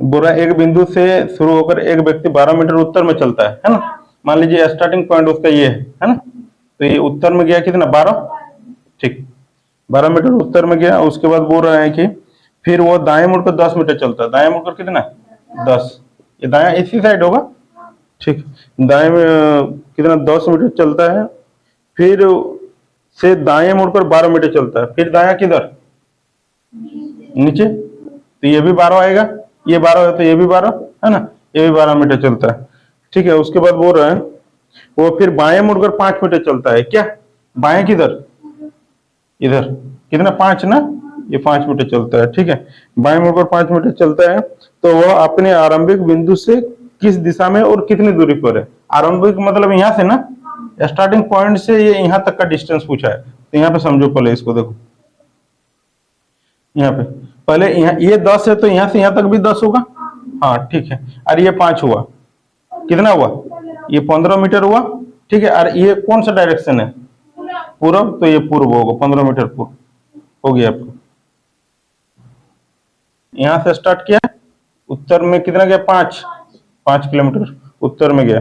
बोल रहा है एक बिंदु से शुरू होकर एक व्यक्ति 12 मीटर उत्तर में चलता है ना। मान लीजिए स्टार्टिंग पॉइंट उसका ये है ना। तो ये उत्तर में गया कितना 12, ठीक 12 मीटर उत्तर में गया। उसके बाद बोल रहा है कि फिर वो दाएं मुड़कर 10 मीटर चलता है। दाएं मुड़कर कितना 10, ये दाया इसी साइड होगा, ठीक। दाएं में कितना 10 मीटर चलता है। फिर से दाएं मुड़कर 12 मीटर चलता है। फिर दाया किधर नीचे, तो ये भी 12 आएगा, ये 12 है तो ये भी 12 है ना, ये भी 12 मीटर चलता है, ठीक है। उसके बाद बोल रहा है वो फिर बाएं मुड़कर 5 मीटर चलता है। क्या बाएं किधर, इधर कितना 5 ना, ये 5 मीटर चलता है, ठीक है। बाएं मुड़कर 5 मीटर चलता है तो वह अपने आरंभिक बिंदु से किस दिशा में और कितनी दूरी पर है। आरंभिक मतलब यहाँ से ना, स्टार्टिंग पॉइंट से ये यहाँ तक का डिस्टेंस पूछा है। तो यहाँ पे समझो पहले इसको देखो, यहाँ पे पहले यहाँ ये 10 है तो यहाँ से यहाँ तक भी 10 होगा, हाँ ठीक है। और ये 5 हुआ, कितना हुआ, ये 15 मीटर हुआ, ठीक है। और ये कौन सा डायरेक्शन है, पूर्व, तो ये पूर्व होगा, 15 मीटर पूर्व हो गया आपको। यहां से स्टार्ट किया, उत्तर में कितना गया 5 किलोमीटर उत्तर में गया,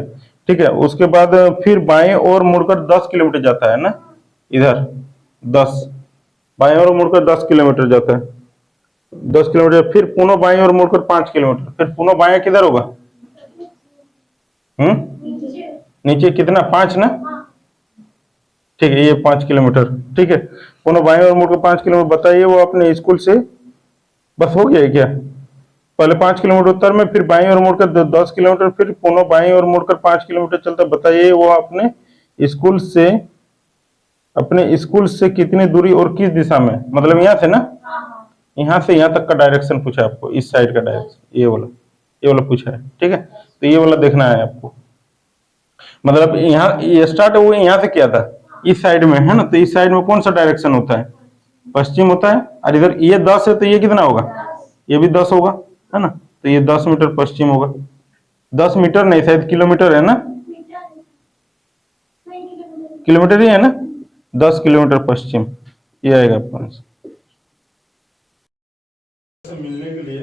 ठीक है। उसके बाद फिर बाएं और मुड़कर 10 किलोमीटर जाता है ना, इधर 10, बाएं और मुड़कर 10 किलोमीटर जाता है, 10 किलोमीटर। फिर पुनः बाएं और मुड़कर 5 किलोमीटर। फिर पुनः बाएं किधर होगा, नीचे कितना 5 ना, ठीक है, ये 5 किलोमीटर, ठीक है। पुनः बाएं और मुड़कर 5 किलोमीटर। बताइए वो अपने स्कूल से, बस हो गया है क्या, पहले 5 किलोमीटर उत्तर में, फिर बाएं और मुड़कर 10 किलोमीटर, फिर पुनः बाएं और मुड़कर 5 किलोमीटर चलता। बताइए वो अपने स्कूल से कितनी दूरी और किस दिशा में, मतलब यहाँ से ना, यहाँ से यहाँ तक का डायरेक्शन पूछा है आपको, इस साइड का डायरेक्शन, ये वाला पूछा है, ठीक है। तो ये वाला देखना है आपको, मतलब यहाँ ये स्टार्ट वो यहाँ से किया था, इस साइड में है ना। तो इस साइड में कौन सा डायरेक्शन होता है, पश्चिम होता है। और इधर ये 10 है तो ये कितना होगा, ये भी 10 होगा, है ना। तो ये 10 मीटर पश्चिम होगा, 10 मीटर नहीं शायद किलोमीटर है ना, किलोमीटर ही है ना, 10 किलोमीटर पश्चिम ये आएगा आपका मिलने के लिए।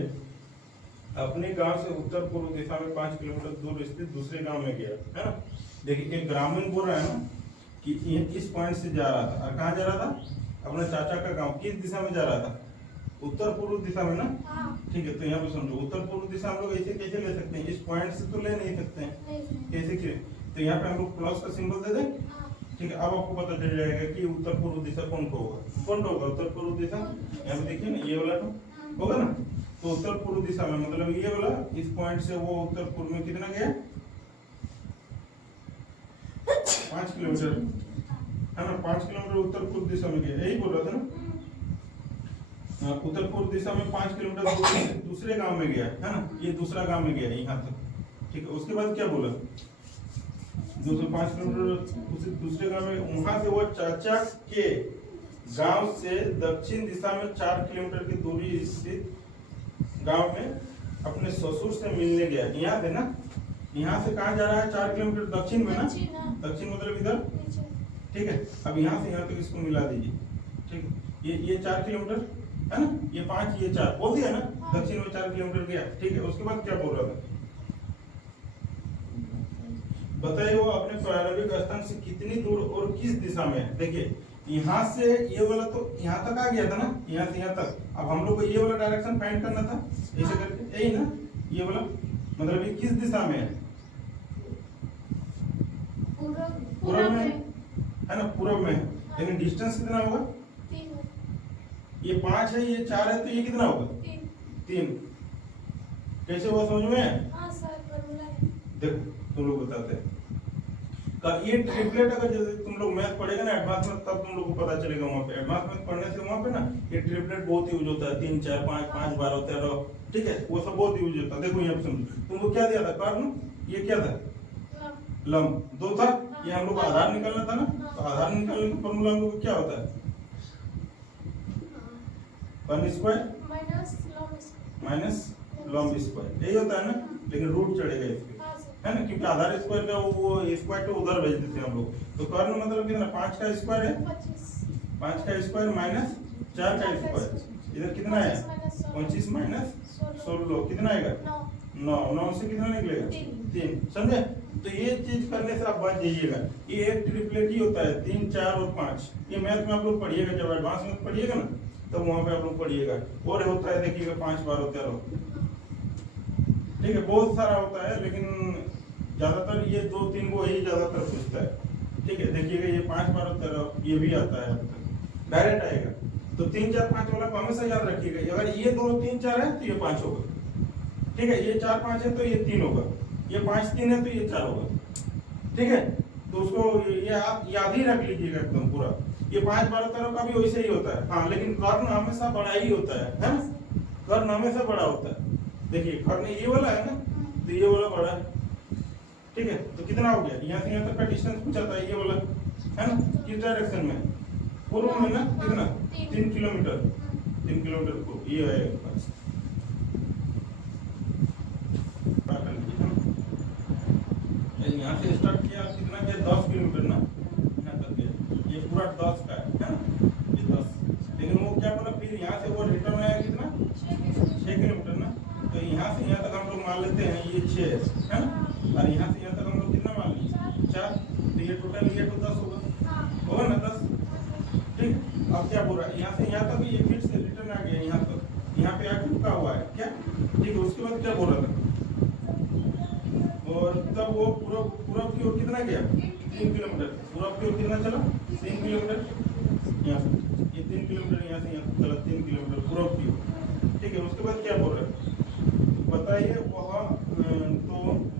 अपने गांव से उत्तर पूर्व दिशा में 5 किलोमीटर दूर स्थित दूसरे गांव में गया, है ना। देखिए एक ग्रामीण बोल रहा है ना कि इस पॉइंट से जा रहा था, और कहाँ जा रहा था, अपने चाचा का गांव, किस दिशा में जा रहा था, उत्तर पूर्व दिशा में ना, ठीक है। तो यहाँ पे समझो उत्तर पूर्व दिशा हम लोग ऐसे कैसे ले सकते हैं, इस पॉइंट से तो ले नहीं सकते हैं, कैसे के, तो यहाँ पे हम लोग प्लस का सिंबल दे दें, ठीक है। अब आपको पता चल जाएगा कि उत्तर पूर्व दिशा कौन सा होगा, कौन सा होगा उत्तर पूर्व दिशा। यहाँ पे देखिए ना, ये वाला तो होगा ना। तो उत्तर पूर्व दिशा में मतलब ये वाला, इस पॉइंट से वो उत्तर पूर्व में कितना गया, 5 किलोमीटर, है ना। 5 किलोमीटर उत्तर पूर्व दिशा में गया, यही बोल रहा था ना। उत्तर पूर्व दिशा में 5 किलोमीटर दूसरे गांव में गया, है ना। ये दूसरा गांव में गया यहाँ तक, ठीक है। उसके बाद क्या बोला, 205 किलोमीटर दूसरे गांव में, वहां से वो चाचा के गांव से दक्षिण दिशा में 4 किलोमीटर की दूरी स्थित गांव में अपने ससुर से मिलने गया। यहाँ से ना, यहाँ से कहाँ जा रहा है, 4 किलोमीटर दक्षिण में ना, दक्षिण मतलब इधर, ठीक है। अब यहाँ से यहाँ तक इसको मिला दीजिए, ठीक है। ये 4 किलोमीटर है ना, ये 5 ये 4 बोल दिया ना, दक्षिण में 4 किलोमीटर गया, ठीक है। उसके बाद क्या बोल रहा था, बताइए वो अपने प्रारंभिक स्थान से कितनी दूर और किस दिशा में है। देखिए यहाँ से ये वाला तो यहाँ तक आ गया था ना, यहाँ से यहाँ तक। अब हम लोग को ये वाला डायरेक्शन फाइंड करना था, ऐसे करके, यही ना, ये वाला मतलब ये किस दिशा में है, पूर्व में है ना, पूर्व में। लेकिन डिस्टेंस कितना होगा, ये 5 है, ये 4 है, तो ये कितना होगा 3। कैसे हुआ समझ में, देखो तुम लोग बताते हैं ये ट्रिपलेट। अगर जैसे तुम लोग मैथ पढ़ेगा ना एडवांस में, तब तुम लोग को पता चलेगा वहां पे, एडवांस में पढ़ने से वहां पे ना ये ट्रिपलेट बहुत यूज होता है, 3 4 5 5 12 13, ठीक है। वो सब बहुत यूज होता है। देखो यहाँ पे समझो, तुमको क्या दिया था कर्ण, ये क्या था, लंब 2 था। ये हम लोग आधार निकालना था ना, तो आधार निकालने का फॉर्मूला हम लोग क्या होता है, 1 स्क्वायर माइनस लंब स्क्वायर, यही होता है ना। लेकिन रूट चढ़ेगा इसके, है ना, क्योंकि आधार स्क्वायर का वो स्क्वायर तो उधर भेज देते हैं हम लोग। तो कर्ण मतलब कितना, 5 का स्क्वायर है, 5 का स्क्वायर माइनस 4 का स्क्वायर, इधर कितना है 25 माइनस 16 कितना आएगा? 9। 9 से कितना निकलेगा? 3। समझे? तो ये चीज करने से आप बच जाइएगा। ये एक ट्रिपलेट ही होता है, 3, 4 और 5। ये मैथ में आप लोग पढ़िएगा, जब एडवांस में पढ़िएगा ना तो वहां पे आप लोग पढ़िएगा। और होता है देखिएगा 5, 12, 13, ठीक है, बहुत सारा होता है, लेकिन ज्यादातर ये 2, 3 को ही ज्यादातर पूछता है। ठीक है, देखिएगा ये 5, 12, 13 ये भी आता है, डायरेक्ट आएगा। तो 3, 4, 5 वाला को हमेशा याद रखिएगा। अगर ये दोनों 3, 4 है तो ये 5 होगा। ठीक है, ये 4, 5 है तो ये 3 होगा। ये 5, 3 है तो ये 4 होगा। ठीक है, तो उसको ये आप याद ही रख लीजिएगा एकदम पूरा। ये 5, 12, 13 का भी वैसे ही होता है। हाँ, लेकिन कर्ण हमेशा बड़ा ही होता है ना? कर्ण हमेशा बड़ा होता है। देखिए कर्ण ये वाला है ना, तो ये वाला बड़ा है। ठीक है, तो कितना हो गया? यहाँ से यहाँ तक का डिस्टेंस पूछा था, ये वाला है ना, किस डायरेक्शन में? पूर्व में ना, कितना? 3 किलोमीटर। 3 किलोमीटर को ये है। यहाँ से स्टार्ट किया, कितना किया? 10 किलोमीटर ना, यहाँ तक गया। ये पूरा 10 का है ना, ये 10। लेकिन वो क्या बोला फिर यहाँ से वो रिटर्न आया कितना? 6 किलोमीटर ना। तो यहाँ से यहाँ तक हम लोग मान लेते हैं ये 6 है ना, और यहाँ से यहाँ तक हम लोग कितना मान लीजिए? 4। तो ये टोटल ये तो 10 होगा ना, 10। ठीक, अब क्या बोल रहा है? यहाँ से यहाँ तक ये फिर से रिटर्न आ गया यहाँ तक, यहाँ पे आके रुका हुआ है क्या? ठीक है, उसके बाद क्या बोल रहा था? और तब वो पूरब की ओर कितना गया? 3 किलोमीटर। पूरब की ओर कितना चला? 3 किलोमीटर। यहाँ से ये 3 किलोमीटर, यहाँ से यहाँ चला 3 किलोमीटर पूरब की ओर। ठीक है, उसके बाद क्या बोल रहा है? बताइए वहाँ, तो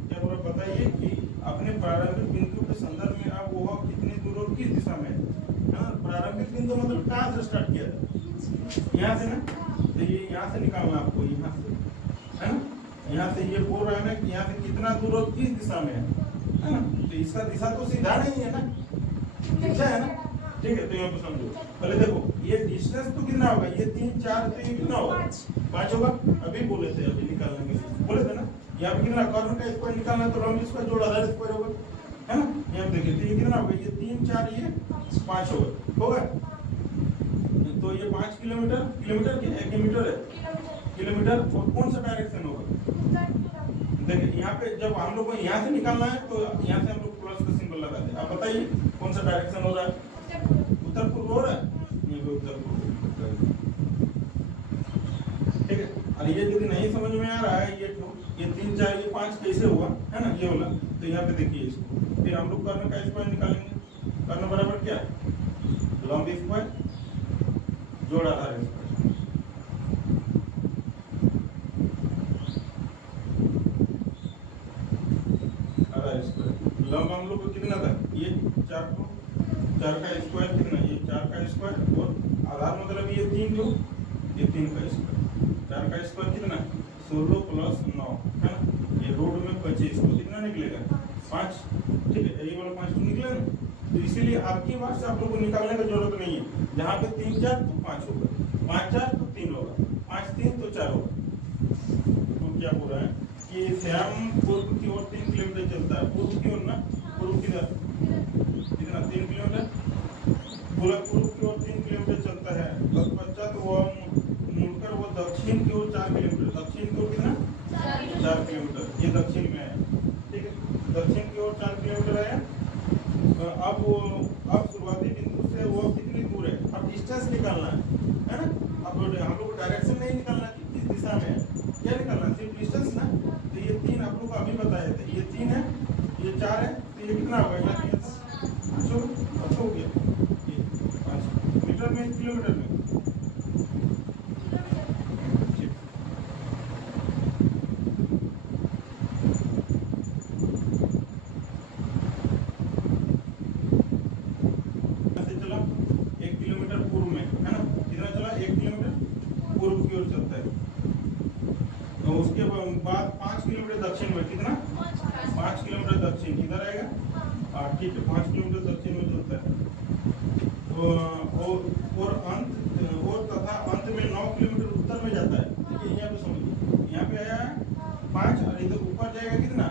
क्या बोल रहा है? बताइए कि अपने प्रारंभिक बिंदु के संदर्भ में आप वह कितनी दूर और किस दिशा में है ना? प्रारंभिक बिंदु मतलब कहाँ से स्टार्ट किया था? यहाँ से ना, तो ये यहाँ से निकालना आपको, यहाँ से है ना। यहाँ से ये बोल रहा है ना कि यहाँ से कितना दूर और किस दिशा में है ना। तो इसका दिशा तो सीधा नहीं है ना, दिशा है ना। ठीक है, तो यहाँ पे समझो। पहले देखो ये डिस्टेंस तो कितना होगा? ये 3, 4, तो ये कितना होगा? 5 होगा। अभी बोले थे, अभी निकालने के लिए बोले थे ना। यहाँ पे कितना? कर्ण का स्क्वायर निकालना है तो लंब स्क्वायर जोड़ आधार स्क्वायर होगा, है ना। यहाँ पे देखिए, तो ये कितना होगा? ये 3, 4, ये 5 होगा। तो ये 5 किलोमीटर, किलोमीटर की मीटर है, किलोमीटर। और कौन सा डायरेक्शन होगा? देखिए यहाँ पे जब हम लोग को यहाँ से निकालना है तो यहाँ से हम लोग प्लस का सिंबल लगा दें। आप बताइए कौन सा डायरेक्शन हो रहा है? उत्तर पूर्व हो रहा है, ये भी उत्तर पूर्व। ठीक है, और ये यदि नहीं समझ में आ रहा है, ये 3, 4, ये 5 कैसे हुआ है ना, ये वाला। तो यहाँ पे देखिए इसको, फिर हम लोग कर्ण का स्क्वायर निकालेंगे। कर्ण बराबर क्या? लंब स्क्वायर जोड़ आधार स्क्वायर। लंब हम लोग को कितना था? ये 4 का स्क्वायर कितना? ये 4 का स्क्वायर, और आधार मतलब ये 3 जो, ये 3 का स्क्वायर। 4 का स्क्वायर कितना? 16 प्लस 9 है ना। ये रूट में 25 तो कितना निकलेगा? 5। ठीक है, ये वाला 5 तो निकला ना। तो इसीलिए आपकी बात से आप लोग को निकालने की जरूरत नहीं है। जहाँ पे 3, 4 तो 5 होगा, 5, 4 तो 3 होगा, 5, 3 तो 4 होगा। तो क्या बोल रहा है कि श्याम पूर्व की ओर 3 किलोमीटर चलता है। पूर्व की ओर ना, पूर्व की तरफ कितना? 3 किलोमीटर। पूरा पूर्व की ओर 3 किलोमीटर चलता है। तत्पश्चात वो मुड़कर वो दक्षिण की ओर 4 किलोमीटर। दक्षिण की ओर कितना? 4 किलोमीटर। ये दक्षिण में है। ठीक है, दक्षिण की ओर 4 किलोमीटर है। अब शुरुआती बिंदु से वो कितनी दूर है? अब डिस्टेंस निकालना है ना। अब हम लोग डायरेक्शन नहीं निकालना कि किस दिशा में है, क्या निकालना? सिर्फ डिस्टेंस ना। तो ये 3 आप लोग को अभी बताए थे, ये 3 है, ये 4 है, तो ये कितना होगा? यहाँ अच्छा हो गया, ये 5 मीटर में, किलोमीटर में। चला 1 किलोमीटर पूर्व में है ना, कितना चला? 1 किलोमीटर पूर्व की ओर चलता है। तो उसके बाद 5 किलोमीटर दक्षिण में, कितना? 5 किलोमीटर दक्षिण इधर आएगा। ठीक है, 5 किलोमीटर दक्षिण में चलता है। और तथा अंत में 9 किलोमीटर उत्तर में जाता है। देखिए यहाँ पे समझिए, यहाँ पे आया 5 और इधर ऊपर जाएगा कितना?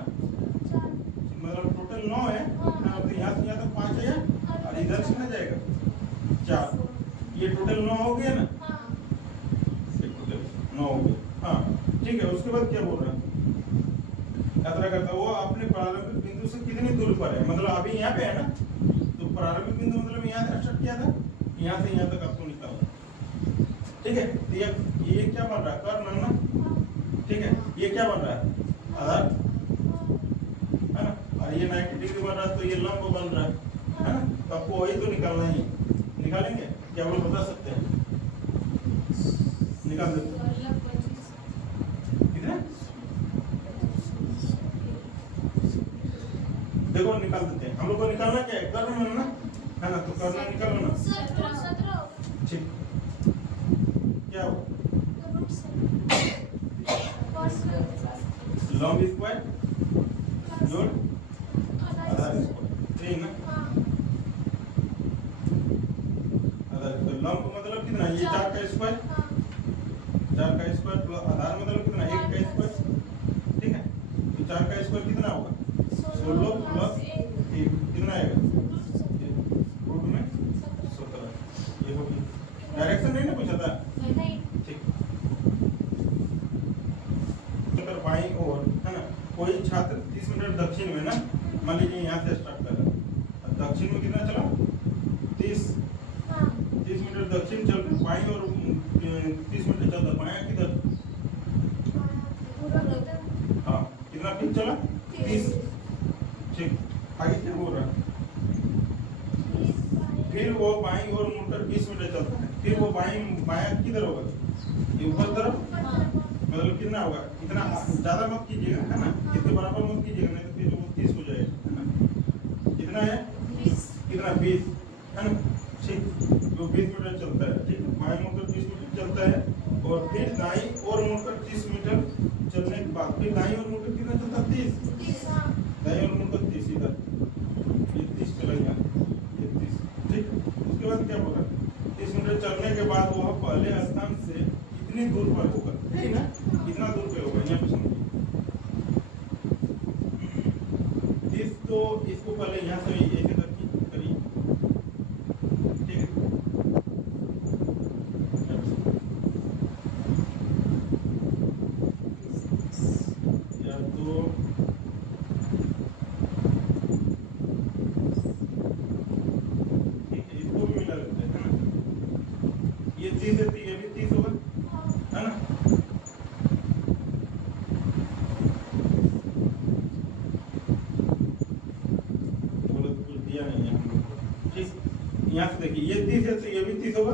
मतलब टोटल 9 है। तो यहाँ से यहाँ तक 5 आया और इधर से ना जाएगा 4। ये टोटल 9 हो गया ना, टोटल 9 बाद क्या बोल रहा है, यात्रा करता है वो अपने प्रारंभिक बिंदु से कितनी दूर पर है, मतलब अभी यहाँ पे है ना, तो प्रारंभिक बिंदु मतलब यहाँ से स्टार्ट किया था, यहाँ से यहाँ तक आपको निकालना। ठीक है, तो ये क्या बन रहा है, कर्ण ना। ठीक है, ये क्या बन रहा है, आधार है ना, और ये 90 डिग्री बन रहा है, तो ये लंब बन रहा है ना। तो आपको वही तो निकालना ही, निकालेंगे क्या, वो बता सकते हैं, निकाल देते हैं कितना, देखो निकाल देते हैं, हम लोग को निकालना क्या है, कर्ण में ना, है ना, तो कर्ण निकालो ना। ठीक, क्या हो, लंब स्क्वायर जोड़ आधार स्क्वायर, सही ना। आधार स्क्वायर लंब मतलब कितना, ये 4 का स्क्वायर, 4 का स्क्वायर प्लस आधार मतलब कितना, 1 का स्क्वायर। ठीक है, तो 4 का स्क्वायर कितना होगा, 16 प्लस 1 कितना आएगा, रूट में 17। ये होगी, डायरेक्शन नहीं ना पूछा था। ठीक, अगर बाईं ओर है ना, कोई छात्र 30 मीटर दक्षिण में ना, मान लीजिए यहाँ से स्टार्ट कर रहा है, दक्षिण में कितना चला, 30 मीटर दक्षिण चल रहा, बाईं और 30 मीटर चलता, बायां किधर, हाँ कितना फीट चला, 30। ठीक, आगे क्या हो रहा है, फिर वो बाईं ओर मुड़कर 20 मीटर चलता है, फिर वो बायां किधर होगा, ये ऊपर तरफ, मतलब कितना होगा, इतना ज्यादा मत कीजिएगा है ना, इसके बराबर मत कीजिएगा, नहीं तो फिर वो 30 हो जाएगा है ना। कितना है, कितना 20 है ना। ठीक, वो 20 मीटर चलता है। ठीक, बाएं मुड़कर 20 मीटर चलता है, और फिर दाईं ओर मुड़कर 30 मीटर चलने के बाद फिर दाईं ओर मुड़कर कितना चलता है, 30, दाईं ओर मुड़कर 30, इधर ये 30 चला गया, ये 30। ठीक, उसके बाद क्या होगा, 30 मीटर चलने के बाद वह पहले स्थान से कितनी दूर पर होगा, है ना, कितना दूर पे होगा, यहाँ पे सुनिए, तो इसको पहले यहाँ से ऐसे करके करिए। ठीक है, या तो ठीक है, इसको भी मिला लेते हैं है ना, ये 30 है, ये भी 30 होगा है ना। नहीं है, ठीक, यहाँ से देखिए ये 30 है तो ये भी 30 होगा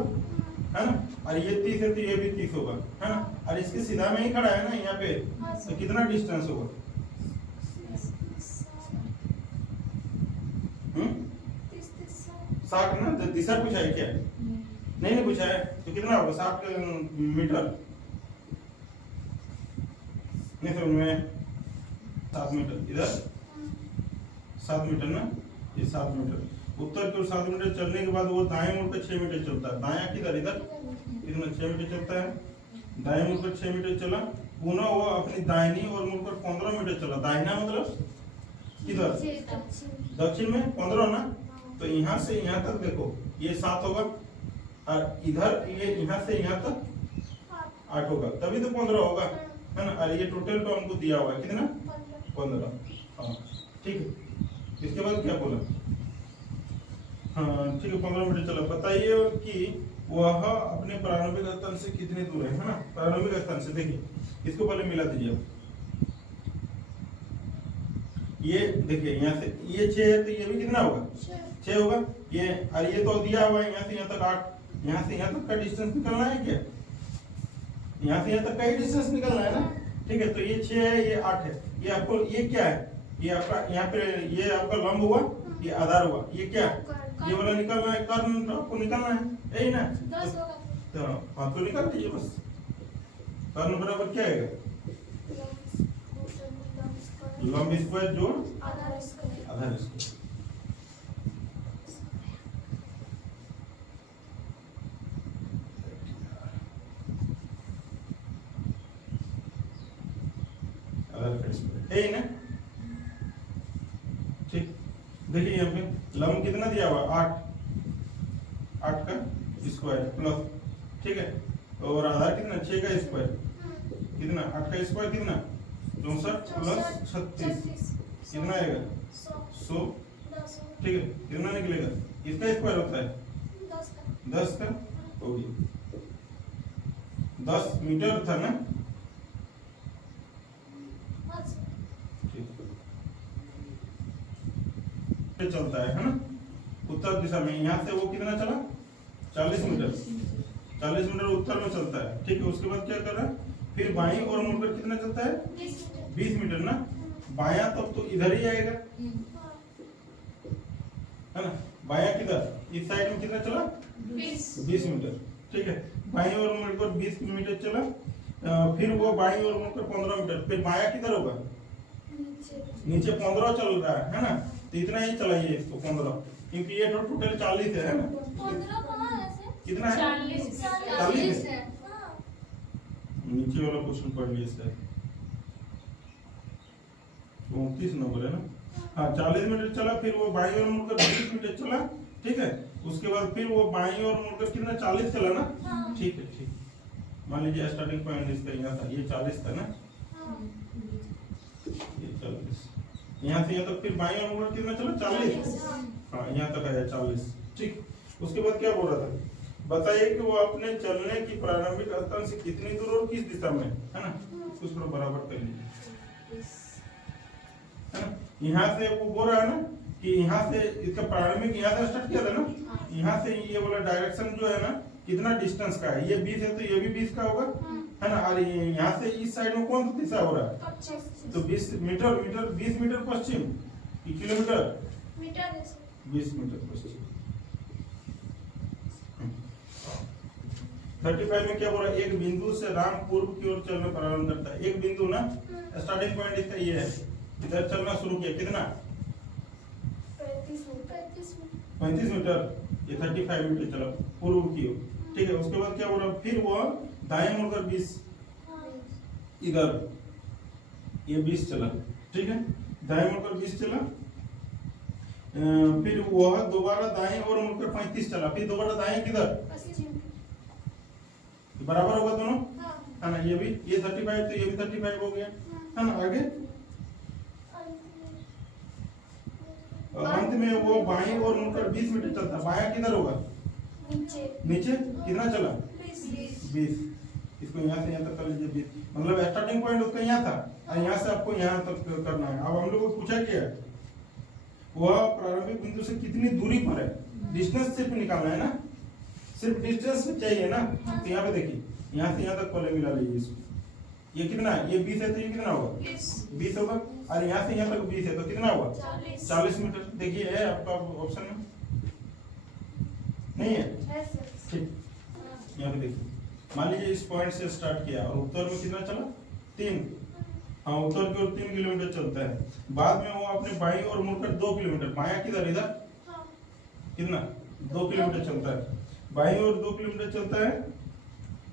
है ना, और ये 30 है तो ये भी 30 होगा है ना, और इसके सीधा में ही खड़ा है ना यहाँ पे, तो कितना डिस्टेंस होगा, 60 ना, तो दिशा पूछा है क्या, नहीं पूछा है, तो कितना होगा 60 मीटर, नहीं समझ में, 7 मीटर, इधर 7 मीटर ना, ये 7 मीटर, उत्तर की ओर 7 मीटर चलने के बाद वो दाएं मुड़कर 6 मीटर चलता है, दायां किधर, इधर कितना 6 मीटर चलता है, दाएं मुड़कर 6 मीटर चला, पुनः वो अपनी दाहिनी ओर मुड़कर 15 मीटर चला, दाहिना मतलब किधर, दक्षिण में 15 ना, तो यहाँ से यहाँ तक देखो ये 7 होगा, और इधर ये यहाँ से यहाँ तक 8 होगा, तभी तो 15 होगा है ना, और ये टोटल पे हमको दिया हुआ है कितना, 15। हाँ ठीक है, इसके बाद क्या बोला, हाँ ठीक है 15 मीटर चला, बताइए कि वह अपने प्रारंभिक स्थान से कितने दूर है ना, प्रारंभिक स्थान से देखिए, इसको पहले मिला दीजिए, ये देखिए यहाँ से ये 6 है तो ये भी कितना होगा, 6 होगा, ये और ये तो दिया हुआ है यहाँ से यहाँ तक 8, यहाँ से यहाँ तक का डिस्टेंस निकलना है क्या, यहाँ से यहाँ तक का ही डिस्टेंस निकलना है ना। ठीक है, तो ये 6 है, ये 8 है, ये आपको ये क्या है, ये आपका यहाँ पे ये आपका लंब हुआ, ये आधार हुआ, ये क्या ये वाला निकलना है, कर्ण तो आपको निकलना है, यही ना, तो हाँ तो निकाल दीजिए बस, कर्ण बराबर क्या आएगा, लंब स्क्वायर जोड़ आधार स्क्वायर। है ना। ठीक, देखिए यहाँ पे लंब कितना दिया हुआ 8 का स्क्वायर प्लस, ठीक है, और आधार कितना 6 का स्क्वायर, कितना 8 का स्क्वायर कितना 64 प्लस 36 कितना आएगा 100। ठीक है, कितना निकलेगा, इसका स्क्वायर होता है 10 का, हो गया 10 मीटर था ना। चलता है ना उत्तर दिशा में, यहाँ से वो कितना चला 40 मीटर, 40 मीटर उत्तर में चलता है। ठीक है, उसके बाद क्या कर रहा है, फिर बाईं ओर मुड़कर कितना चलता है 20 मीटर ना, बायां तब तो इधर ही आएगा है ना, बायां किधर इस साइड में कितना चला 20 मीटर। ठीक है, बाईं ओर मुड़कर 20 मीटर चला, फिर वो बाईं ओर मुड़कर 15 मीटर, फिर बायां किधर होगा नीचे 15 चल रहा है ना, तो इतना ही चलाइए इसको 15, क्योंकि ये टोटल 40 है ना, कितना है 40 है। नीचे वाला क्वेश्चन पढ़ लिया सर, 29 नंबर है ना। हाँ 40 मीटर चला, फिर वो बाईं ओर मुड़कर 20 मीटर चला। ठीक है, उसके बाद फिर वो बाईं ओर मुड़कर कितना 40 चला ना। ठीक है, ठीक, मान लीजिए स्टार्टिंग पॉइंट इसका यहाँ था, ये 40 था ना, ये 40, यहाँ से यहाँ तक फिर बाईं ओर मुड़कर कितना चला 40। हाँ यहाँ तक आया 40। ठीक, उसके बाद क्या बोल रहा था, बताइए कि वो अपने चलने की प्रारंभिक स्थान से कितनी दूर और किस दिशा में है ना, कुछ थोड़ा बराबर कर लीजिए है ना। यहाँ से वो बोल रहा है ना कि यहाँ से इसका प्रारंभिक यहाँ से स्टार्ट किया था ना, यहाँ से ये वाला डायरेक्शन जो है ना कितना डिस्टेंस का है, ये 20 है तो ये भी 20 का होगा है ना, और यहाँ से इस साइड में कौन सा दिशा हो रहा है, तो 20 मीटर, 20 मीटर पश्चिम की किलोमीटर 20 मीटर पश्चिम। 35 में क्या बोल रहा है, एक बिंदु से राम पूर्व की ओर चलना प्रारंभ करता है। एक बिंदु ना, स्टार्टिंग पॉइंट इसका ये है, इधर चलना शुरू किया, कितना 35 मीटर, ये 35 मीटर चला पूर्व की ओर। ठीक है, उसके बाद क्या बोला, फिर वो दाएं मुड़कर 20 इधर, ये 20 चला। ठीक है, दाएं मुड़कर 20 चला, फिर वह दोबारा दाएं ओर मुड़कर 35 चला, फिर दोबारा दाएं किधर बराबर होगा दोनों है ना, ये भी ये 35 तो ये भी 35 हो गया है ना। आगे अंत में वो बाईं ओर मुड़कर 20 मीटर चलता, बायां किधर होगा नीचे कितना चला 20। इसको यहाँ से यहाँ तक कर लीजिए 20, मतलब स्टार्टिंग पॉइंट उसका यहाँ था और यहाँ से आपको यहाँ तक करना है। अब हम लोग को पूछा क्या है, वह प्रारंभिक बिंदु से कितनी दूरी पर है, डिस्टेंस सिर्फ निकालना है ना, सिर्फ डिस्टेंस चाहिए ना। तो यहाँ पे देखिए, यहाँ से यहाँ तक पहले मिला लीजिए इसको, ये कितना है, ये 20 है तो ये कितना होगा 20 होगा, और यहाँ से यहाँ तक 20 है तो कितना होगा 40 मीटर। देखिए है आपका ऑप्शन में नहीं है। ठीक, यहाँ पे देखिए, मान लीजिए इस पॉइंट से स्टार्ट किया और उत्तर में कितना चला 3, हाँ उत्तर की ओर 3 किलोमीटर चलता है। बाद में वो अपने बाईं ओर मुड़कर 2 किलोमीटर, बायां किधर इधर कितना 2 किलोमीटर चलता है, बाईं ओर 2 किलोमीटर चलता है,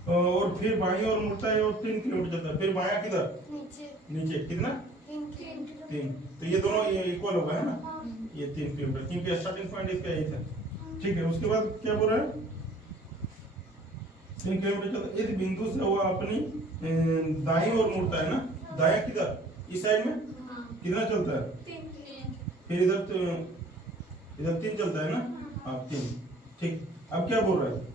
और फिर बाईं ओर मुड़ता है और 3 किलोमीटर चलता है, फिर बायां किधर नीचे कितना 3, तो ये दोनों ये इक्वल होगा है ना, ये 3 किलोमीटर, क्योंकि स्टार्टिंग पॉइंट इसका यही था। ठीक है, उसके बाद क्या बोल रहा है 3 किलोमीटर चलता, इस बिंदु से वो अपनी दाईं ओर मुड़ता है ना, दायां किधर इस साइड में कितना चलता है, फिर इधर तो इधर 3 चलता है ना, हाँ 3। ठीक, अब क्या बोल रहा है,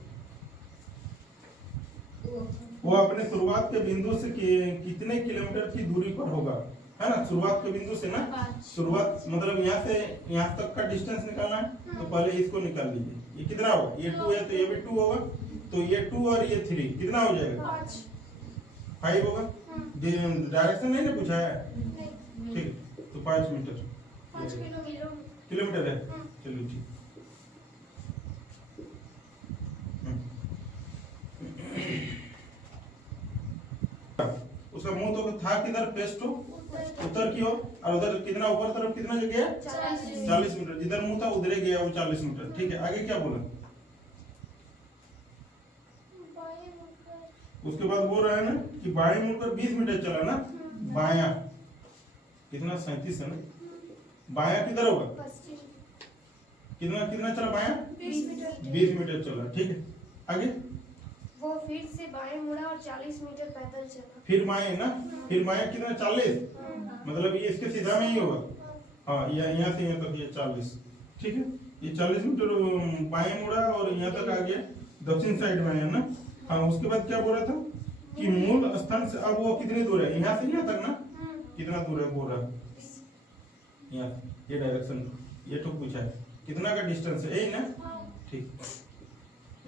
वो अपने शुरुआत के बिंदु से कितने किलोमीटर की दूरी पर होगा है ना, शुरुआत के बिंदु से ना, शुरुआत मतलब यहाँ से यहाँ तक का डिस्टेंस निकालना है, तो पहले इसको निकाल लीजिए, ये कितना होगा, ये 2 है तो ये भी 2 होगा, तो ये 2 और ये 3 कितना हो जाएगा 5 होगा। डायरेक्शन नहीं ना पूछा है, ठीक, तो 5 मीटर किलोमीटर है, चलिए ठीक। उसका मुंह तो था किधर, फेस टू उत्तर की ओर, और उधर कितना ऊपर तरफ कितना जो गया 40 मीटर, जिधर मुंह था उधर गया वो 40 मीटर। ठीक है, आगे क्या बोला, उसके बाद बोल रहा है ना कि बाएं मुड़कर 20 मीटर चला ना, बायां कितना 37 है ना, बायां किधर होगा कितना कितना चला, बायां 20 मीटर चला। ठीक है, आगे वो फिर से बाएं मुड़ा और 40 मीटर पैदल चला। फिर बाएं ना, फिर बाएं कितना 40, मतलब ये इसके सीधा में ही होगा। हाँ, यहाँ से यहाँ तक ये 40, ठीक है। ये 40 मीटर बाएं मुड़ा और यहाँ तक आ गया, दक्षिण साइड में है ना। हाँ, उसके बाद क्या बोल रहा था कि मूल स्थान से अब वो कितनी दूर है, यहाँ से यहाँ तक ना, कितना दूर है बोल रहा है, यहाँ ये डायरेक्शन, ये तो पूछा है कितना का डिस्टेंस है, यही ना, ठीक।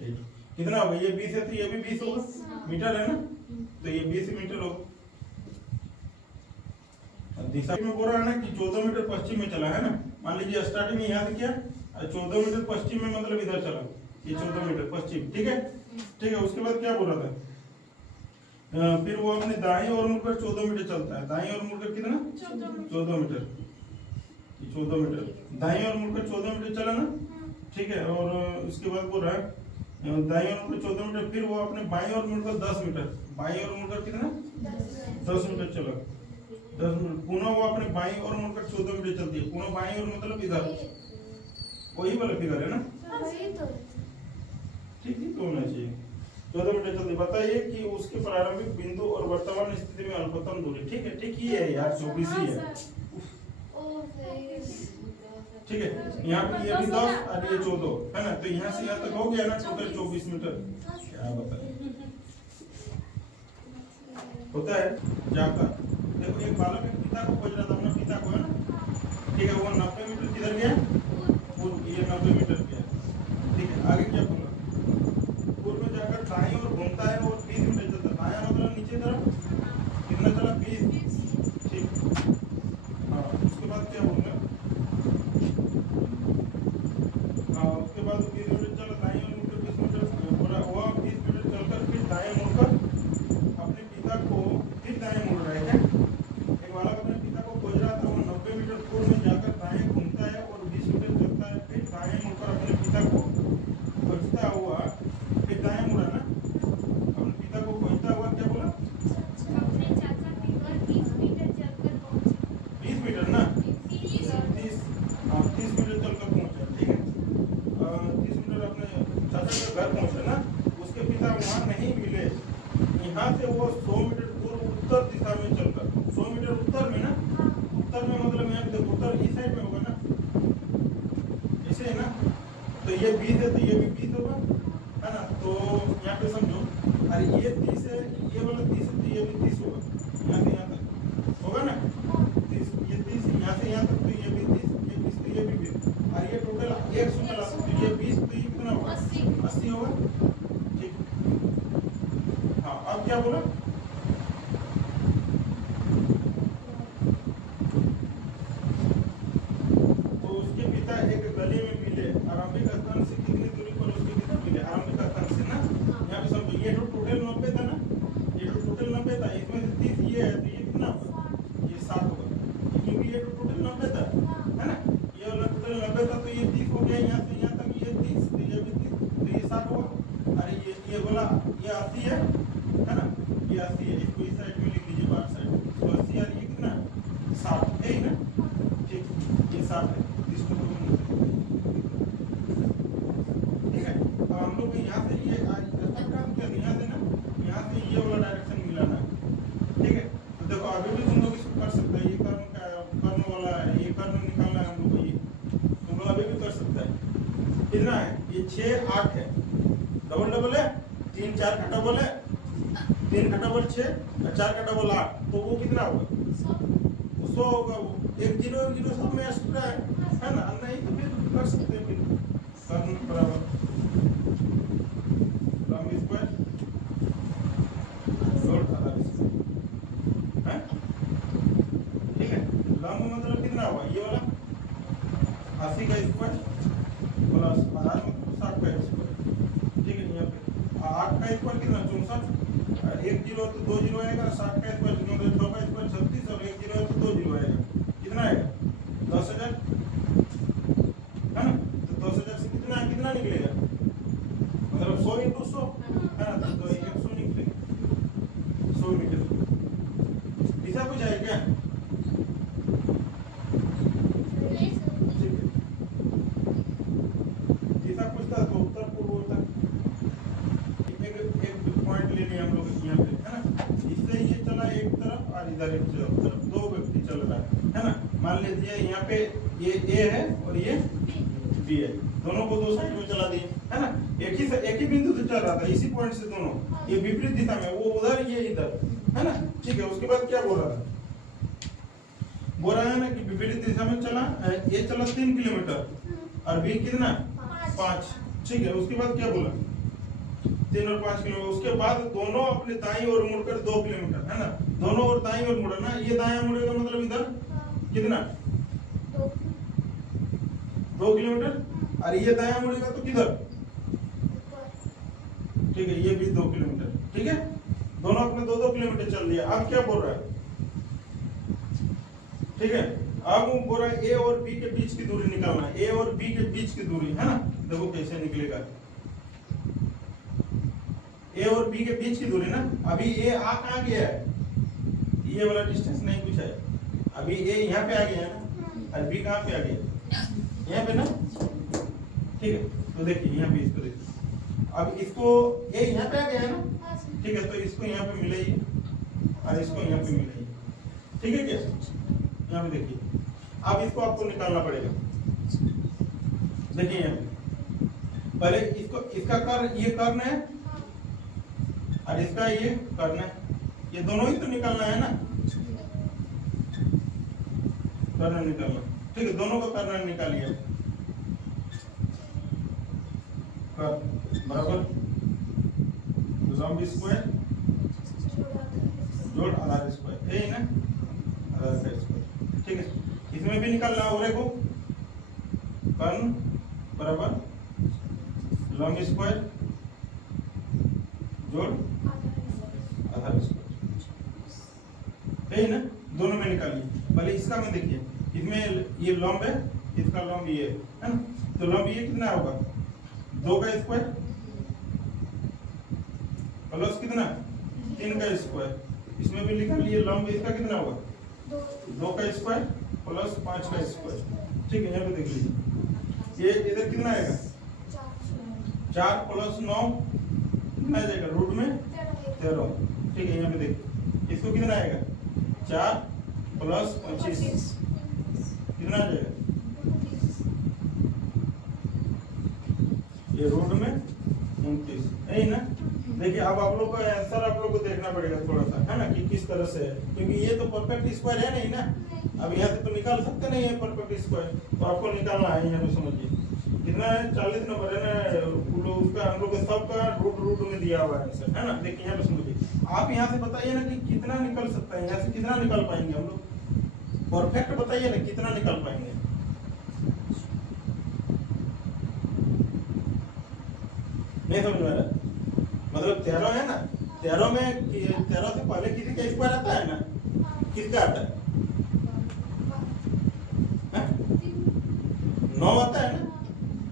यही कितना होगा, ये 20 है तो ये भी 20 होगा, मीटर है ना, तो ये 20 मीटर होगा। दिशा में बोल रहा है ना कि 14 मीटर पश्चिम में चला है ना। मान लीजिए स्टार्टिंग में यहाँ से क्या 14 मीटर पश्चिम में, मतलब इधर चला, ये 14 मीटर पश्चिम, ठीक है, ठीक है। उसके बाद क्या बोल रहा था, फिर वो अपने दाएं और मुड़कर 14 मीटर चलता है, दाएं और मुड़कर कितना 14 मीटर, 14 मीटर दाएं और मुड़कर 14 मीटर चला ना, ठीक है। और उसके बाद बोल रहा है दाएं और मुड़कर 14 मीटर, फिर वो अपने बाएं और मुड़कर 10 मीटर, बाएं और मुड़कर कितना 10 मीटर चला, 10 मिनट। पुनः वो अपने बाएं और मुड़कर 14 मीटर चलती है, पुनः बाएं और मतलब इधर, वही वाला फिगर है ना, ठीक है, तो होना चाहिए 14 मीटर चलती। बताइए कि उसके प्रारंभिक बिंदु और वर्तमान स्थिति में अल्पतम दूरी, ठीक है, ठीक ही है यार, 24 ही है, ठीक है। यहाँ पे ये भी 10 और ये 14 है ना, तो यहाँ से यहाँ तक हो गया ना टोटल 24 मीटर। क्या बताए होता है जाकर, देखो एक बालक एक पिता को खोज रहा था, अपना पिता को है ना, ठीक है। वो 90 मीटर किधर गया, ये 90 मीटर गया, ठीक है। आगे क्या बोला, पूर्व में जाकर दाएं और घूमता है और 20 मीटर चलता है, दायां मतलब नीचे तरफ कितना चला 20, ठीक। हाँ, उसके बाद क्या बोलूंगा, उसके बाद 20 मीटर चला दाएं और मुड़कर 20 मीटर बोला, वह 20 मीटर चलकर फिर दाएं मुड़कर अपने पिता को, फिर दाएं मुड़ रहा है क्या, एक बालक अपने पिता को खोज रहा था, वो 90 मीटर पूर्व में जाकर दाएं घूमता है और 20 मीटर चलता है, फिर दाएं मुड़कर अपने पिता को खोजता हुआ, फिर दाएं मुड़ा ना, अपने पिता को खोजता हुआ क्या बोला, अपने चाचा के घर 20 मीटर चलकर पहुंचा, 20 मीटर ना, 30 मीटर चलकर पहुंचा, ठीक है। 30 मीटर अपने चाचा के घर पहुंचा ना, उसके पिता वहां नहीं मिले, यहाँ से वो 100 मीटर पूर्व उत्तर दिशा में चलकर, 100 मीटर उत्तर में ना, उत्तर में मतलब यहाँ पे उत्तर इस साइड में होगा ना, ऐसे है ना, तो ये 20 है तो ये भी 20 होगा, है ना। तो यहाँ पे समझो, अरे ये 30 है, ये वाला 30 है तो ये भी 30 होगा, यहाँ से यहाँ तक होगा ना, 30, ये 30 यहाँ से यहाँ तक, तो ये भी 30, ये 20 तो ये भी 20, और ये टोटल 100 चला, तो ये 20 तो ये कितना होगा 80 होगा, ठीक। हाँ, अब क्या बोला, तो उसके पिता एक गली में मिले, आरंभिक स्थान से कितनी दूरी पर उसके पिता मिले, आरंभिक स्थान से ना, यहाँ पे समझो ये तो टोटल 90 था ना, ये तो टोटल 90 था, इसमें से 30 ये है तो ये कितना होगा, ये 7 होगा, क्योंकि ये तो टोटल 90 था, है ना, ये वाला टोटल 90 था, तो ये 30 हो गया, यहाँ से यहाँ तक ये 30, तो ये भी 30, तो ये 7 होगा। अरे ये बोला ये 80 है ना, ये 80 है, इसको इस साइड में लिख लीजिए, बाहर साइड, तो 80 और ये कितना 60 है ही ना, ठीक, ये 60 है, इसको तो ठीक है। अब हम लोग यहाँ से ये काम किया, यहाँ से ना, यहाँ से ये वाला डायरेक्शन मिला ना, ठीक है। तो देखो अभी भी तुम लोग इसको कर सकते हैं, ये कर्ण वाला है, ये कर्ण निकालना है हम लोग को, ये तुम लोग अभी भी कर सकते हैं। कितना है, ये 6 8 है, डबल डबल है, 3 4 का डबल है, 3 का डबल 6 और 4 का डबल 8, तो वो कितना होगा 100 होगा, वो 1 0 1 0 सब में एक्स्ट्रा है ना, नहीं तो फिर कर सकते हैं, फिर कर्ण बराबर लंब स्क्वायर और आधार स्क्वायर है, ठीक है। लंब मतलब कितना होगा, ये वाला 80 का स्क्वायर प्लस आधार मतलब 60 का स्क्वायर, ठीक है। यहाँ पे 8 का स्क्वायर कितना 64, 1 0 तो 2 0 आएगा, 60 का स्क्वायर 6 का स्क्वायर 36 और 1 0 है तो 2 0 आएगा, कितना आएगा 10,000, है ना। तो 10,000 से कितना निकलेगा, मतलब 100 × 100 है ना, तो 100 निकलेगा, 100 मीटर। दिशा कुछ है क्या, दिशा पूछता तो उत्तर पूर्व होता, एक तरफ दो व्यक्ति चल रहा है ना। मान लीजिए यहाँ पे ये ए है और ये बी है, दोनों को दो साइड में चला दिए है ना। एक ही बिंदु से चल रहा था, इसी पॉइंट से दोनों, ये विपरीत दिशा में, वो उधर ये इधर है ना। ठीक है, उसके बाद क्या बोल रहा था, बोल रहा है ना कि विपरीत दिशा में चला, ये चला 3 किलोमीटर और बी कितना 5। ठीक है, उसके बाद क्या बोला 3 और 5 किलोमीटर। उसके बाद दोनों अपने दाईं ओर मुड़कर 2 किलोमीटर है ना, दोनों ओर दाईं ओर मुड़ा ना, ये दायां मुड़ेगा मतलब इधर कितना 2 किलोमीटर, और ये दायां मुड़ेगा तो किधर, ठीक है, ये भी 2 किलोमीटर। ठीक है, दोनों अपने 2-2 किलोमीटर चल दिया। अब क्या बोल रहा है, ठीक है, अब वो बोल रहा है ए और बी के बीच की दूरी निकालना है, ए और बी के बीच की दूरी है ना। देखो कैसे निकलेगा, ए और बी के बीच की दूरी ना। अभी ए आ कहाँ गया है, ये वाला डिस्टेंस नहीं कुछ है, अभी ए यहाँ पे आ गया है ना, और बी कहाँ पे आ गया, यहाँ पे ना। ठीक है, तो देखिए यहाँ पे इसको देखिए, अब इसको ए यहाँ पे आ गया है ना। ठीक है, तो इसको यहाँ पे मिलेगी और इसको यहाँ पे मिलेगी। ठीक है, क्या यहाँ पे देखिए, अब इसको आपको निकालना पड़ेगा। देखिए यहाँ पे पहले इसको, इसका कर्ण, ये कर्ण है और इसका ये कर्ण है, ये दोनों ही तो निकालना है ना, कर्ण निकालना। ठीक है, दोनों का कर्ण निकालिए, बराबर लंब स्क्वायर जोड़ आधार स्क्वायर, यही ना, आधार का स्क्वायर। ठीक है, इसमें भी निकालना और को कर्ण बराबर लंब स्क्वायर जोड़ आधार स्क्वायर, यही ना, दोनों में निकालिए। पहले इसका में देखिए, इसमें ये लंब है, इसका लंब ये है ना, तो लंब ये कितना होगा 2 का स्क्वायर प्लस कितना 3 का स्क्वायर, इसमें भी निकालिए लंब, इसका कितना होगा 2 का स्क्वायर प्लस 5 का स्क्वायर। ठीक है, यहाँ पे देख लीजिए, ये इधर कितना आएगा 4 प्लस 9 कितना आ जाएगा रूट में 13। ठीक है, यहाँ पे देखिए, इसको कितना आएगा 4 प्लस 25 कितना आ जाएगा, ये रूट में 29, यही ना। देखिए, अब आप लोग का आंसर आप लोग को देखना पड़ेगा थोड़ा सा है ना, कि किस तरह से है, क्योंकि ये तो परफेक्ट स्क्वायर है नहीं ना। अब यहाँ से तो निकाल सकते नहीं है परफेक्ट स्क्वायर, तो आपको निकालना है। यहाँ पे समझिए कितना है 40 नंबर है ना, उसका हम लोग सबका रूट में दिया हुआ है आंसर है ना। देखिए यहाँ पे समझिए, आप यहाँ से बताइए ना कि कितना निकल सकता है, यहाँ से कितना निकाल पाएंगे हम लोग, परफेक्ट बताइए ना कितना निकाल पाएंगे। नहीं समझ में आ रहा, मतलब 13 है ना, 13 में 13 से पहले किसी का स्क्वायर आता है ना, किसका आता है 9 आता है ना,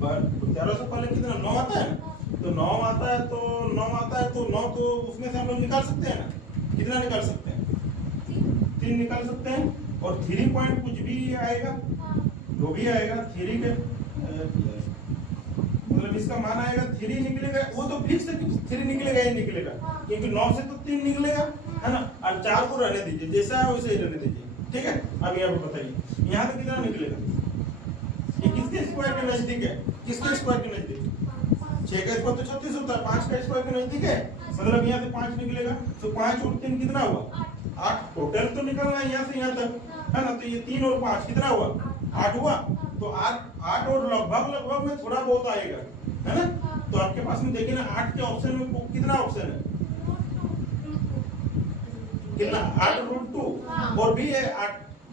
13 से पहले कितना 9 आता है ना, तो 9 आता है तो 9 आता है तो 9 तो उसमें से हम लोग निकाल सकते हैं ना, कितना निकाल सकते हैं 3 निकाल सकते हैं, और 3 पॉइंट कुछ भी आएगा, जो भी आएगा 3 के मतलब इसका मान आएगा 3 निकलेगा, वो तो फिक्स है कि 3 निकलेगा ही निकलेगा, क्योंकि 9 से तो 3 निकलेगा है ना, और 4 को रहने दीजिए, जैसा है वैसे ही रहने दीजिए। ठीक है, अब यहाँ पे बताइए यहाँ से कितना निकलेगा, ये किसके स्क्वायर के नजदीक है, किसके स्क्वायर के नजदीक, 6 का स्क्वायर तो 36 होता है, 5 का स्क्वायर के नजदीक है, मतलब यहाँ से 5 निकलेगा, तो 5 और 3 कितना हुआ 8, टोटल तो निकलना है यहाँ से यहाँ तक है ना, तो ये 3 और 5 कितना हुआ 8 हुआ, तो 8 और लगभग में थोड़ा बहुत आएगा है ना। तो आपके पास में देखिए ना 8 के ऑप्शन में कितना ऑप्शन है, कितना 8 रूट 2 और भी है 8,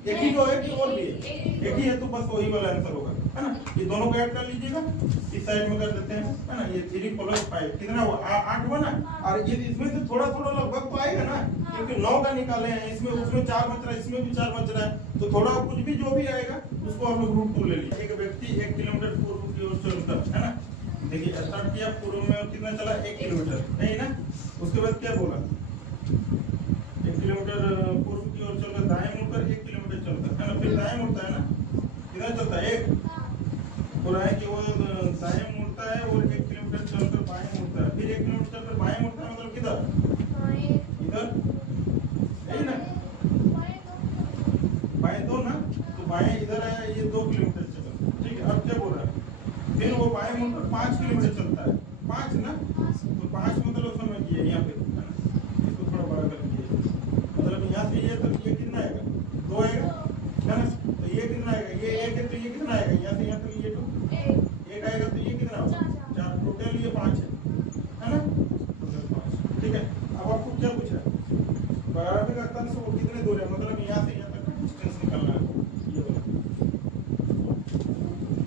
एक ही जो है कि और भी है, एक ही है, तो बस वही वाला आंसर होगा है ना। ये दोनों को ऐड कर लीजिएगा, इस साइड में कर देते हैं है ना, ये 3 प्लस 5 कितना हुआ 8 हुआ ना, और ये इसमें से थोड़ा थोड़ा लगभग तो आएगा ना, क्योंकि 9 का निकाले हैं, इसमें उसमें 4 बच रहा है, इसमें भी 4 बच रहा है, तो थोड़ा कुछ भी जो भी आएगा उसको हम लोग रूट 2 ले लीजिए। एक व्यक्ति 1 किलोमीटर पूर्व की ओर चलता है ना, देखिए स्टार्ट किया पूर्व में, और कितना चला 1 किलोमीटर नहीं ना, उसके बाद क्या बोला 1 किलोमीटर पूर्व की ओर चलकर दाएं मुड़कर 1 किलोमीटर चलता है ना, फिर दाएं मुड़ता है ना, कितना चलता है 1, बोल रहा है कि वो दाएं मुड़ता है और 1 किलोमीटर चलकर बाएं मुड़ता है, फिर 1 किलोमीटर चलकर बाएं मुड़ता है, मतलब किधर इधर, यही ना बाएं इधर है, ये 2 किलोमीटर चला, ठीक है। अब क्या बोल रहा है, फिर वो बाएं मुड़कर 5 किलोमीटर चलता है, 5 ना, तो 5 मतलब समझिए यहाँ पे, है ना, इसको थोड़ा बड़ा कर दीजिए, मतलब यहाँ से ये तक ये कितना आएगा, 2 आएगा, है ना। तो ये कितना आएगा, ये 1 है, तो ये कितना आएगा, यहाँ से यहाँ तक ये 2, 1 आएगा, तो ये कितना होगा, 4, टोटल ये 5 है ना, टोटल 5, ठीक है। अब आपको क्या पूछा है, पारंपरिक स्थान से वो कितने दूर है, मतलब यहाँ से यहाँ तक का डिस्टेंस निकालना है, ये बोलो।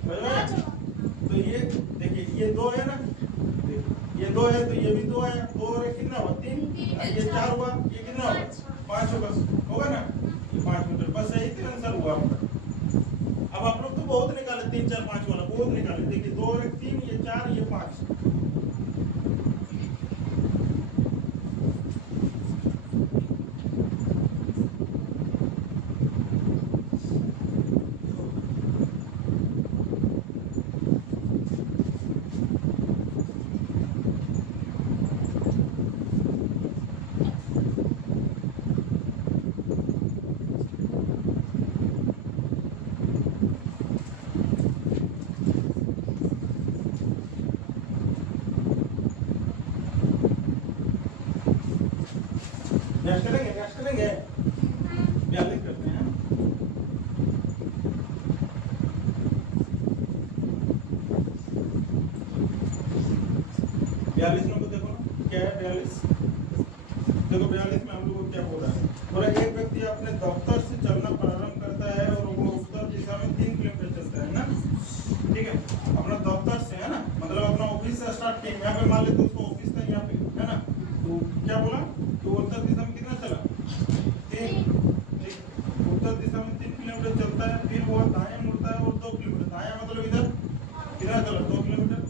समझ में आया? तो ये देखिए, ये 2 है ना, देखिए ये 2 है, तो ये भी 2 है, 2 और 1 कितना हुआ, 3, ये 4 हुआ, ये कितना हुआ, 5 होगा ना, ये 5 मीटर, बस यही 3 आंसर हुआ आपका। अब आप लोग तो बहुत निकाले, 3, 4, 5 वाला बहुत निकाले, देखिए 2 और 1 3, ये 4, ये 5। नेक्स्ट करेंगे, नेक्स्ट करेंगे, 42 करते हैं। 42 नंबर देखो ना, क्या है 42, देखो 42 में हम लोग को क्या बोल रहा है, बोला एक व्यक्ति अपने दफ्तर से चलना प्रारंभ करता है और वो उत्तर दिशा में 3 किलोमीटर चलता है ना, ठीक है। अपना दफ्तर से, है ना, मतलब अपना ऑफिस से स्टार्ट किया, यहाँ पे मान लेते उसको ऑफिस था यहाँ पे, है ना, तो क्या बोला कि उत्तर दिशा में कितना चला, 3, ठीक। उत्तर दिशा में 3 किलोमीटर चलता है, फिर वो दाएं मुड़ता है और 2 किलोमीटर, दाएं मतलब इधर कितना चला, 2 किलोमीटर,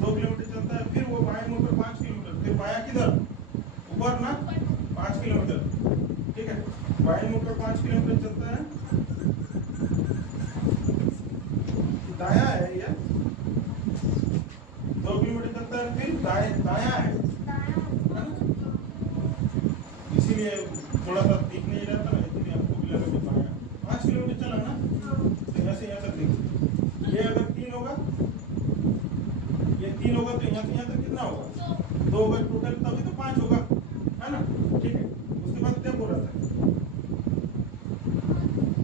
2 किलोमीटर चलता है, फिर वो बाएं मुड़कर 5 किलोमीटर, फिर बाया किधर, ऊपर ना, 5 किलोमीटर, ठीक है। बाएं मुड़कर 5 किलोमीटर चलता है, दाया है ये, 2 किलोमीटर चलता है, फिर दाया है ना? इसीलिए थोड़ा सा दिख नहीं रहता ना, इसलिए आपको भी लगा कि दाया। 5 किलोमीटर चला ना, तो यहाँ से यहाँ तक देखिए, ये अगर 3 होगा, ये 3 होगा, तो यहाँ से यहाँ तक कितना होगा, 2 होगा टोटल, तभी तो 5 होगा, है ना, ठीक है। उसके बाद क्या बोल रहा था,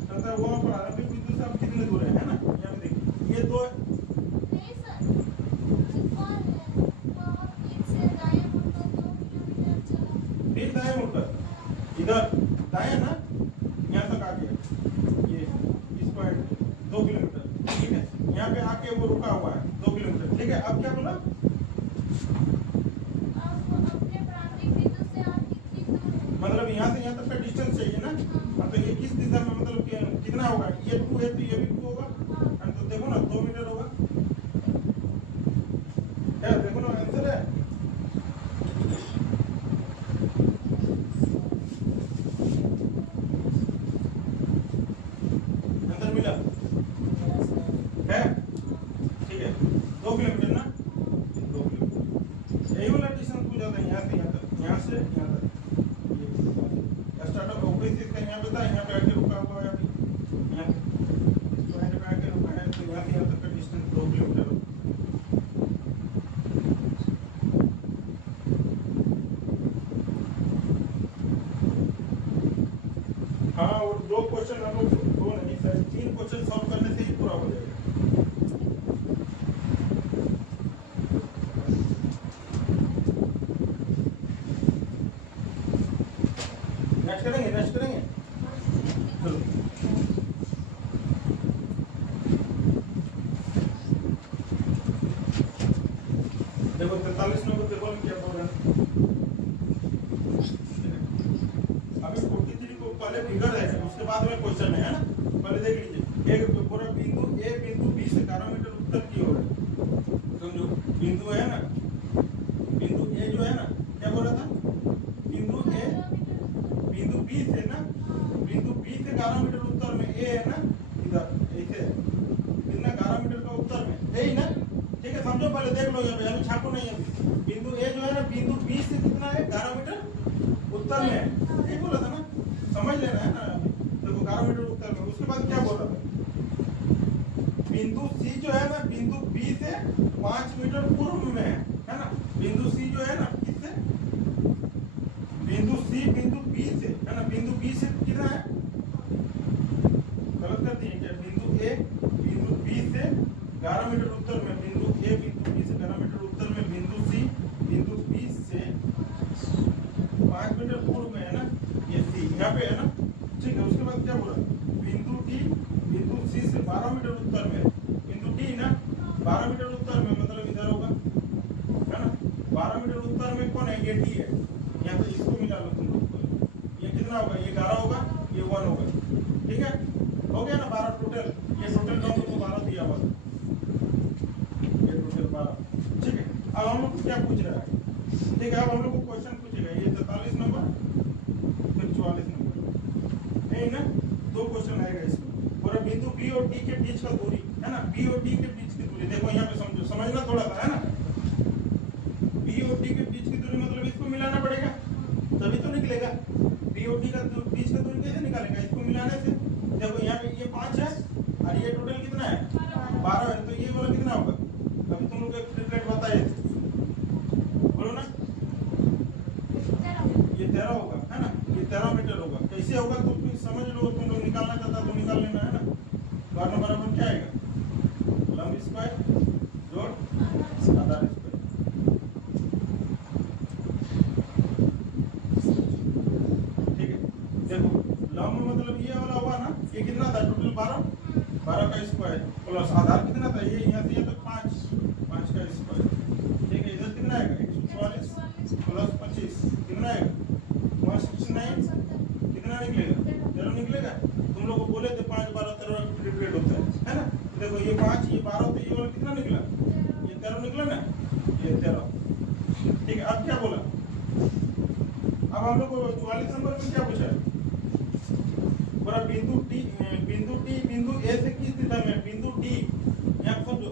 कहता वो प्रारंभिक बिंदु से आप कितने दूर है ना, यहाँ पे देखिए, ये 2 फिर दाएं मुड़कर इधर दाएं ना, यहाँ तक आ गया, ये इस पॉइंट 2 किलोमीटर, ठीक है। यहाँ पे आके वो रुका हुआ है 2 किलोमीटर, ठीक है। अब क्या बोला, मतलब यहाँ से यहाँ तक का डिस्टेंस चाहिए ना, तो ये किस दिशा में, मतलब कितना होगा, ये 2 है, तो ये भी 2 होगा, तो देखो ना 2 मीटर होगा, क्या देखो ना आंसर है। आंसर मिला है, ठीक है, 2 किलोमीटर ना, 2 किलोमीटर, यही वाला डिस्टेंस पूछा था, यहाँ से यहाँ तक, यहाँ से यहाँ तक, स्टार्टअप ऑफिस इसका यहाँ पे था, यहाँ पे आके रुका हुआ है अभी, यहाँ पे आके रुका है, तो यहाँ से यहाँ तक का डिस्टेंस 2 किलोमीटर हो। हाँ, और 2 क्वेश्चन हम लोग, 2 नहीं सर 3 क्वेश्चन सॉल्व करने से ही पूरा हो जाएगा। नेक्स्ट करेंगे, नेक्स्ट करेंगे, चलो। देखो 43 नंबर देखो क्या बोल रहा है, अभी 43 को पहले फिगर है, उसके बाद में क्वेश्चन है ना, पहले देख लीजिए। एक पूरा बिंदु ए, बिंदु बी से 11 मीटर उत्तर की ओर है, समझो बिंदु है ना, बिंदु ए जो है ना, क्या बोल रहा था, बिंदु ए, बिंदु बी से ना, बिंदु बी से 11 मीटर उत्तर में ए है ना, इधर ऐसे कितना 11 मीटर का उत्तर में, यही ना, ठीक है। समझो पहले देख लो, यहाँ पे अभी छापो नहीं है, बिंदु ए जो है ना, बिंदु बी से कितना है, 11 मीटर उत्तर में है, यही बोला था ना, समझ लेना है ना। देखो 11 मीटर उत्तर में, उसके बाद बिंदु सी जो है ना बिंदु बी से 5 मीटर पूर्व में है ना। बिंदु सी जो है ना किससे, बिंदु सी बिंदु बी से है ना, बिंदु बी से कितना है, गलत कर दिए क्या, बिंदु बी से 11 मीटर उत्तर में, बिंदु ए बिंदु बी से 11 मीटर उत्तर में, बिंदु सी बिंदु बी से 5 मीटर पूर्व में है ना, ये सी यहाँ पे है ना, ठीक है। उसके बाद क्या बोला, बिंदु डी बिंदु सी से 12 मीटर उत्तर में, बिंदु डी ना 12 मीटर उत्तर में, मतलब इधर होगा है ना। 12 मीटर उत्तर में कौन है, ये डी है। यहाँ पे इसको मिला लो तुम लोग, ये कितना होगा, ये 11 होगा, ये 1 होगा, ठीक है। हो गया ना 12 टोटल, ये टोटल हम लोग को 12 दिया हुआ, ये टोटल 12, ठीक है। अब हम लोग को क्या पूछ रहा है, ठीक है। अब हम लोग को क्वेश्चन पूछेगा, ये 43 नंबर फिर 44 नंबर, नहीं ना, 2 क्वेश्चन आएगा इसमें। और बिंदु बी और डी के बीच का दूरी है ना, बी और डी के बीच की दूरी, देखो यहाँ पे समझो, समझना थोड़ा सा है ना। बी और डी के बीच की दूरी मतलब इसको मिलाना पड़ेगा तभी तो निकलेगा। बी और डी का बीच का दूरी कैसे निकालेगा, इसको मिलाने से। देखो यहाँ पे ये 5 है और ये टोटल कितना है 12 है, तो ये वाला कितना होगा, अभी तुम लोग एक ट्रिपलेट बताइए, बोलो ना, ये 13 होगा है ना, ये 13 मीटर होगा। कैसे होगा तो तुम समझ लो, तुम लोग निकालना चाहता तो निकाल लेना है ना। कारण बराबर क्या आएगा, लंब स्क्वायर जोड़ आधार स्क्वायर, ठीक है। देखो लंब मतलब ये वाला हुआ ना, ये कितना था टोटल 12 का स्क्वायर प्लस आधार कितना था, ये यहाँ से यहाँ तक 5 का स्क्वायर, ठीक है। इधर कितना आएगा 144 प्लस 25 कितना आएगा 169, कितना निकलेगा 13 निकलेगा। तुम लोग को बोले थे 5 12 13 ट्रिपलेट होता है ना। देखो ये 5 ये 12 तो ये वाला कितना निकला, ये 13 निकला ना, ये 13, ठीक है। अब क्या बोला, अब हम लोग को 44 नंबर में क्या पूछा है, पूरा बिंदु डी बिंदु ए से किस दिशा में, बिंदु डी यहाँ समझो,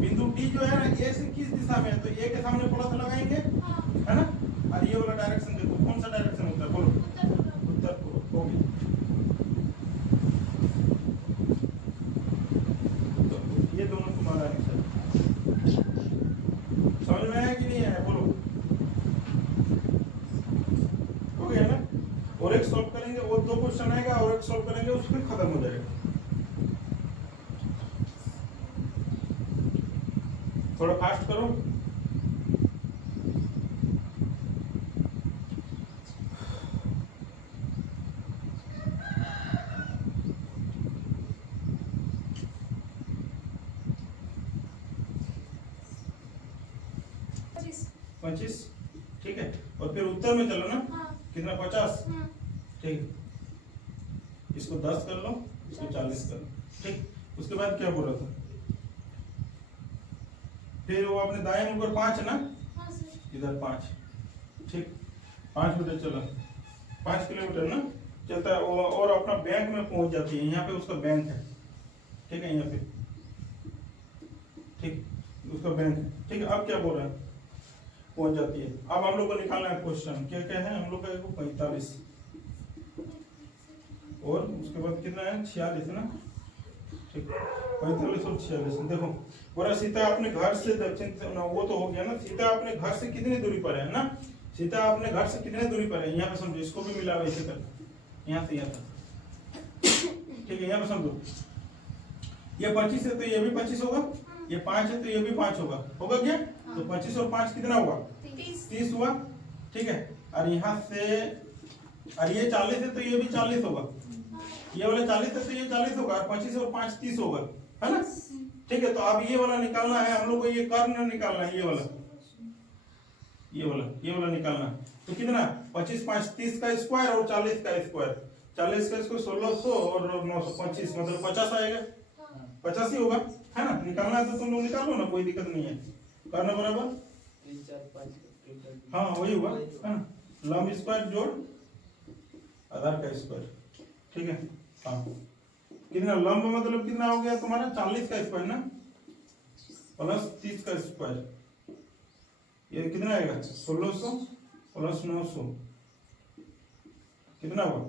बिंदु डी जो है ना ए से किस दिशा में है, तो ए के सामने प्लस लगाएंगे है ना। और ये वाला डायरेक्शन देखो कौन सा डायरेक्शन होता है, बोलो उत्तर पूर्व, हो गया। तो ये दोनों तुम्हारा आंसर, समझ में आया कि नहीं आया, बोलो, हो गया ना। और एक सॉल्व करेंगे, और 2 क्वेश्चन आएगा, और एक सॉल्व करेंगे, उसमें खत्म हो जाएगा। थोड़ा फास्ट करो, पच्चीस, ठीक है। और फिर उत्तर में चलो ना, कितना 50, ठीक। इसको 10 कर लो, इसको 40 कर लो, ठीक। उसके बाद क्या बोल रहा था, फिर वो अपने दाएं ऊपर 5 है ना, इधर 5, ठीक। 5 मीटर चला, 5 किलोमीटर ना चलता है, और अपना बैंक में पहुंच जाती है। यहाँ पे उसका बैंक है, ठीक है, यहाँ पे, ठीक, उसका बैंक है, ठीक है। अब क्या बोल रहा है, पहुंच जाती है। अब हम लोग को निकालना है क्वेश्चन, क्या क्या है हम लोग का, 45 और उसके बाद कितना है 46 ना, ठीक। 45 और 46, देखो पूरा सीता अपने घर से दक्षिण, वो तो हो गया ना। सीता अपने घर से कितनी दूरी पर है ना, सीता अपने घर से कितने दूरी पर है, यहाँ पे समझो, इसको भी मिला वैसे कर, यहाँ से यहाँ तक, ठीक है। यहाँ पे समझो, ये 25 है तो ये भी 25 होगा, ये 5 है तो ये भी 5 होगा क्या, तो 25 और 5 कितना हुआ 30 हुआ, ठीक है। और यहाँ से, और ये 40 है तो ये भी 40 होगा, ये वाला 40 है तो ये 40 होगा, और 25 और 5 30 होगा, है ना, ठीक है। तो अब ये वाला निकालना है हम लोग को, ये कर्ण निकालना है, ये वाला निकालना है। तो कितना 25 5 30 का स्क्वायर और 40 का स्क्वायर, 40 का स्क्वायर 1600 और 925 मतलब 50 आएगा, 50 ही होगा, है ना। निकालना है तो तुम लोग निकालो ना, कोई दिक्कत नहीं है, करना बराबर 3 4 5, हाँ वही हुआ है ना, लंब स्क्वायर जोड़ आधार का स्क्वायर, ठीक है। हाँ कितना लंब मतलब कितना हो गया तुम्हारा 40 का स्क्वायर ना प्लस 30 का स्क्वायर, ये कितना आएगा 1600 प्लस 900 कितना हुआ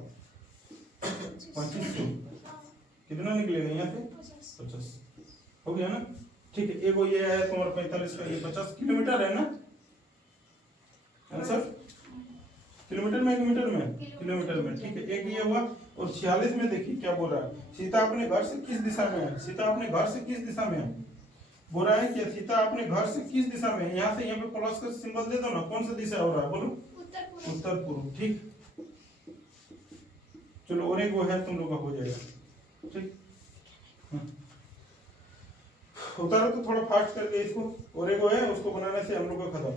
2500, कितना निकलेगा यहाँ पे 50, हो गया ना। ठीक है, एक वो ये है तुम्हारा 45 का, ये 50 किलोमीटर है ना आंसर, किलोमीटर में मीटर में, किलोमीटर में। ठीक है, एक ये हुआ। और 46 में देखिए क्या बोल रहा है, सीता अपने घर से किस दिशा में है, सीता अपने घर से किस दिशा में है, बोल रहा है कि सीता अपने घर से किस दिशा में है। यहाँ से यहाँ पे प्लस का सिंबल दे दो ना, कौन सा दिशा हो रहा है बोलो, उत्तर पूर्व। उत्तर पूर्व। ठीक, चलो और एक वो है तुम लोग का हो जाएगा। ठीक, उतारो तो थोड़ा फास्ट करके इसको, और एक वो है उसको बनाने से हम लोग का खत्म।